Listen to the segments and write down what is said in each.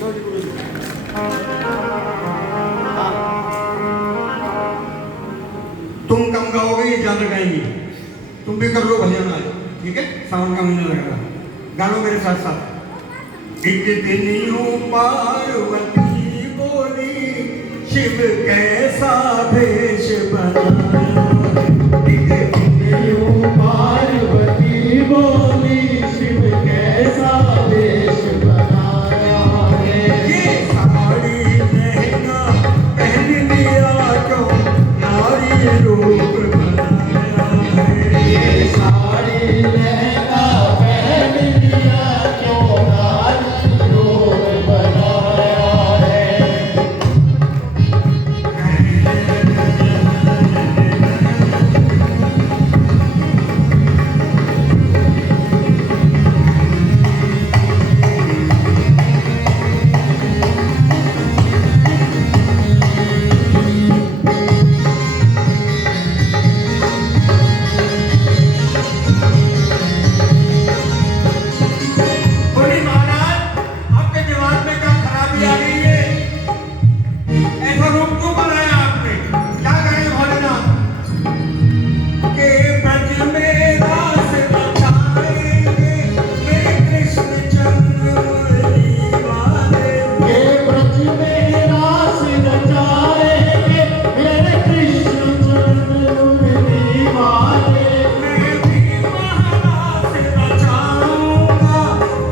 तुम कम गाओगे ये ज्यादा गाएंगे। तुम भी कर लो भजन आज, ठीक है? सावन का महीना लगेगा, गा लो मेरे साथ साथ। एक दिन यूं पार्वती बोली, शिव कैसा भेष बनाया। एक दिन यूं पार्वती बोली, शिव कैसा भेष बनाया है। ये साड़ी लहंगा पहन लिया क्यों, नारी रूप बनाया है। ये साड़ी लहंगा पहन लिया क्यों, नारी रूप बनाया है। बोली महाराज, आपके दिमाग में क्या खराबी आ गई है? ऐसा रूप क्यों बनाया आपने? क्या करें भोलेनाथ? के ब्रज में रास रचाएंगे, मेरे कृष्ण चंद्र मुरली वाले। के ब्रज में रास रचाएंगे, मेरे कृष्ण चंद्र मुरली वाले। मैं भी महारास रचाऊंगा,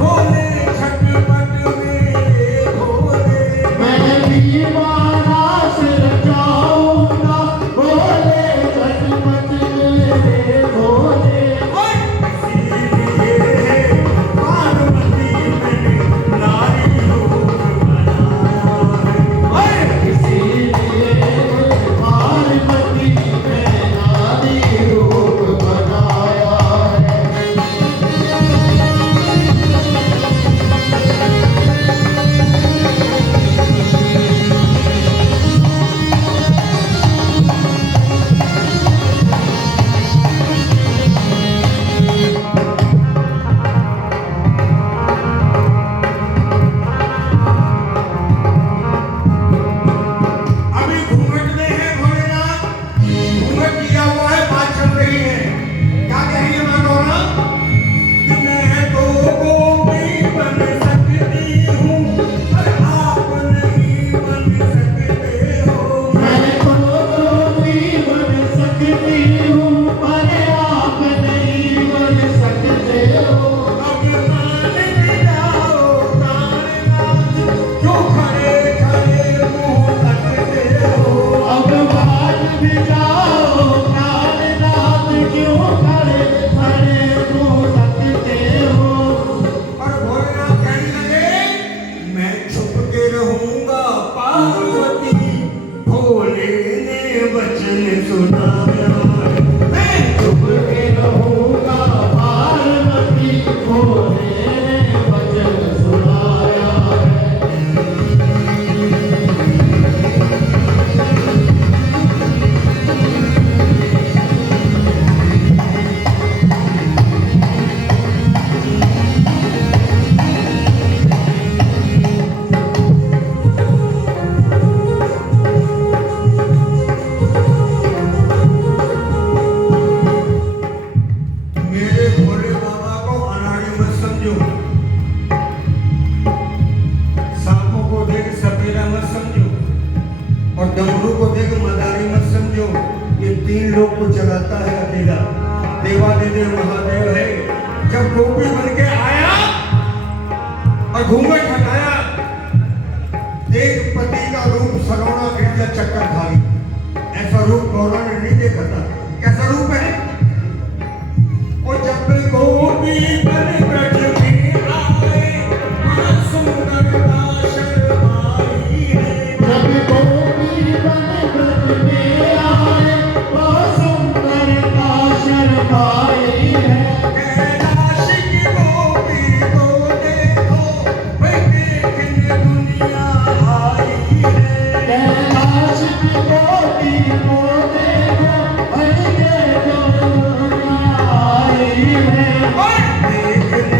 भोले झटपट मेरे भोले। मैं भी महारास रचाऊंगा, भोले झटपट मेरे भोले। इसीलिए पार्वती मैंने नारी रूप बनाया है। इसीलिए पार्वती मैं नारी रूप बनाया है। अभी घूंघट में है भोलेनाथ, घूंघट लिया हुआ है, बात चल रही है। क्या कहेंगे माँ गौरा? कि मैं तो गोपी बन सकती हूँ, पर आप नहीं बन सकते हो। मैं तो गोपी बन सकती हूँ, पर आप नहीं बन सकते हो। अब मान भी जाओ प्राणनाथ, क्यों खड़े खड़े मुँह तकते हो। अब मान भी जाओ प्राणनाथ, क्यों खड़े खड़े मुँह तकते हो। और भोलेनाथ कहने लगे, मैं छुप के रहूंगा पार्वती, भोले ने वचन सुनाया। मैं छुप के रहूंगा पार्वती, भोले ने वचन सुनाया है। मेरे भोले बाबा को अनाड़ी मत समझो, सांपों को देख सपेरा मत समझो, और डमरू को देख मदारी मत समझो। ये तीन लोग को जगाता है अकेला, देवादिदेव महादेव है। जब गोपी बन के आया और घूंघट हटाया, देख पति का रूप सरोना गिरजा चक्कर खा गई। ऐसा रूप गौरा ने नहीं देखा था। कैसा रूप है? और जब गोपी बन ब्रज में आए, वहाँ सुंदरता शर्माई है। जब गोपी बन ब्रज में आए, वहाँ सुंदरता शर्माई है। कैलाश की गोपी को देखो, वही देखने दुनिया आई है। कैलाश की गोपी को देखो, वही देखने दुनिया आई है। और देखने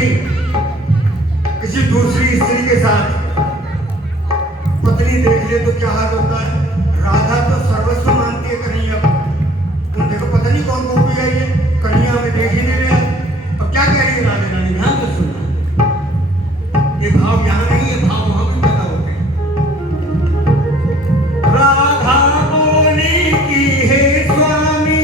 थी किसी दूसरी स्त्री के साथ, पत्नी देख ले तो क्या हाल होता है। राधा तो सर्वस्व मानती है कन्हैया को। तुम देखो पता नहीं कौन गोपी आई है, कन्हैया हमें देख ही नहीं रहा। और क्या कह रही है राधे रानी, ध्यान से सुनना। ये भाव यहाँ नहीं, ये भाव वहां भी पैदा होते हैं। राधा बोली की हे स्वामी,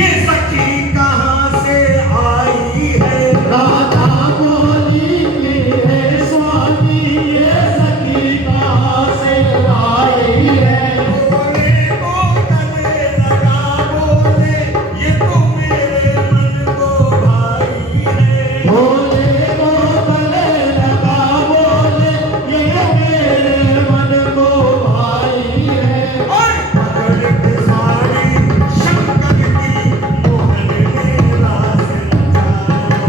ये सखी कहाँ से आई है। राधा बोली कि हे स्वामी, ये सखी कहाँ से आई है। बोले को गले लगा बोले, ये तो मेरे मन को भाई है। बोले को गले लगा बोले, ये मेरे मन को भाई है। और पकड़ के साड़ी शंकर की मोहन ने रास रचाए।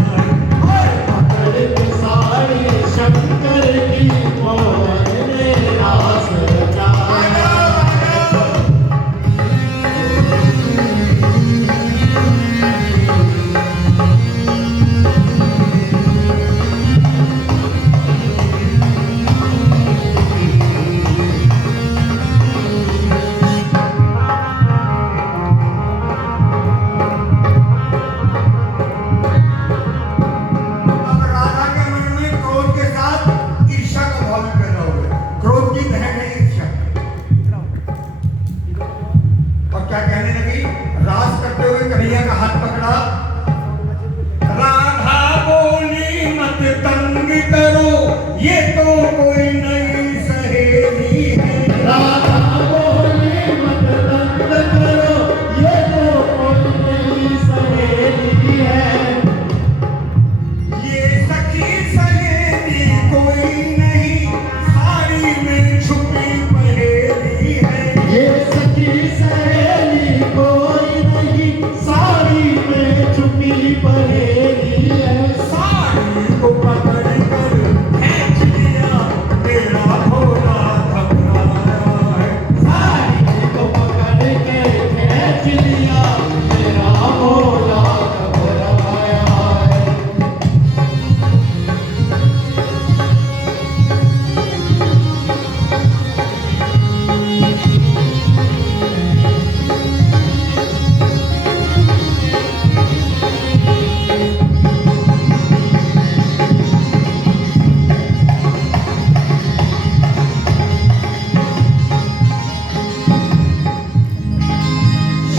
और पकड़ के साड़ी शंकर की मोहन ने रास रचाया। अब राधा के मन में क्रोध के साथ ईर्ष्या का भाव भी पैदा हो गया। क्रोध की बहन है ईर्ष्या। और क्या कहने लगी, रास करते हुए कन्हैया का हाथ पकड़ा। राधा बोली मत तंग करो, ये तो कोई नई सहेली है। राधा बोली मत तंग करो, ये तो कोई नई सहेली है। ये सखी सहेली कोई नहीं, साड़ी में छुपी पहेली है। ये सखी सहेली कोई नहीं, साड़ी में छुपी पहेली है। साड़ी को पकड़ कर खींच लिया, मेरा भोला घबराया है। साड़ी को पकड़ के खींच लिया, मेरा भोला घबराया है।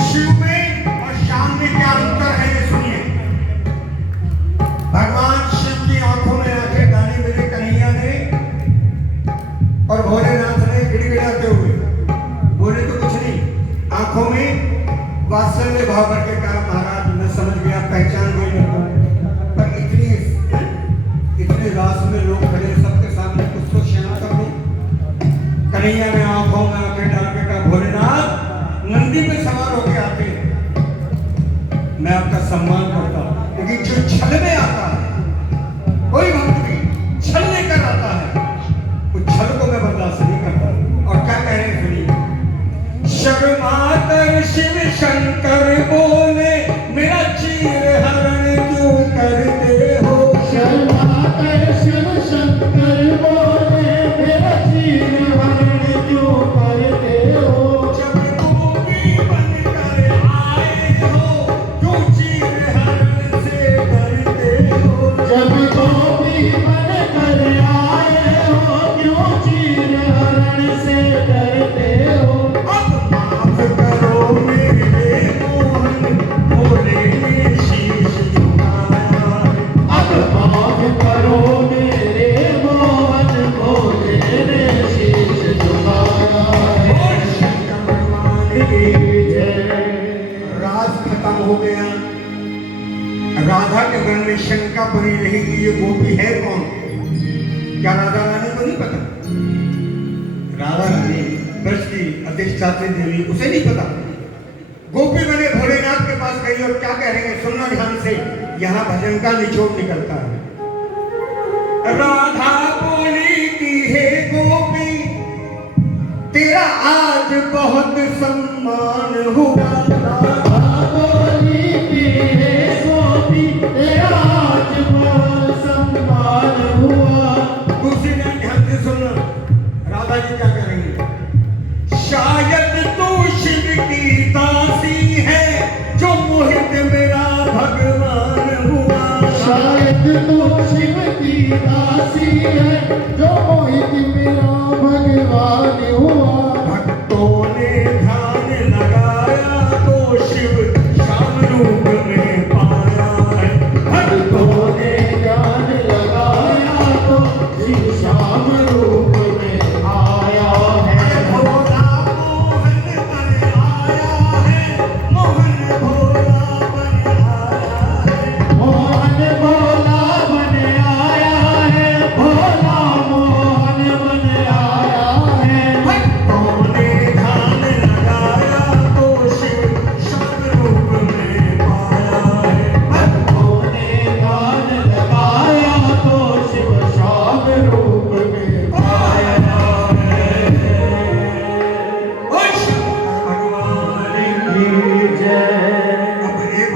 शिव में और श्याम में क्या अंतर है ये सुनिए। भगवान शिव की आंखों में आंखें डाली मेरे कन्हैया ने, और भोलेनाथ ने गिड़गिड़ाते हुए बोले तो कुछ नहीं, आंखों में वात्सल्य भाव करके कहा, महाराज मैं समझ गया, पहचान गई मेरे को। पर इतने रास में लोग खड़े, सबके सामने कुछ तो क्षमा कर दो। कन्हैया ने आंखों में आंखें डाल के कहा, भोलेनाथ नंदी पे सवार होके आते हैं, मैं आपका सम्मान करता हूं, लेकिन जो छल में आता है, कोई भक्त भी छल लेकर आता है, उस छल को मैं बर्दाश्त नहीं करता। और क्या कह रहे हैं सुनिए। शर्मा कर शिव शंकर बोले, मेरा चीर हरण क्यों करते हो। शर्मा कर शिव शंकर बोले, मेरा चीर हरण क्यों करते हो। जब गोपी बनकर आए हो, क्यों चीर हरण से डरते हो। जब गोपी बनकर आए हो, क्यों चीर हरण से डरते हो। अब माफ करो मेरे मोहन, भोले ने शीश झुकाया है। अब माफ करो मेरे मोहन, भोले ने शीश झुकाया है। और शंकर भगवान की जय। राज खत्म हो गया। राधा के मन में शंका बनी रही कि ये गोपी है कौन। क्या राधा रानी को नहीं पता? राधा रानी ब्रज की अधिष्ठात्री देवी, उसे नहीं पता। गोपी बने भोलेनाथ के पास गई और क्या कह रहे हैं सुनना ध्यान से, यहाँ भजन का निचोड़ निकलता है। राधा बोली कि हे गोपी, तेरा आज बहुत सम्मान हुआ। बोली कि हे गोपी, तेरा आज बहुत सम्मान जग तू शिव की दासी है जो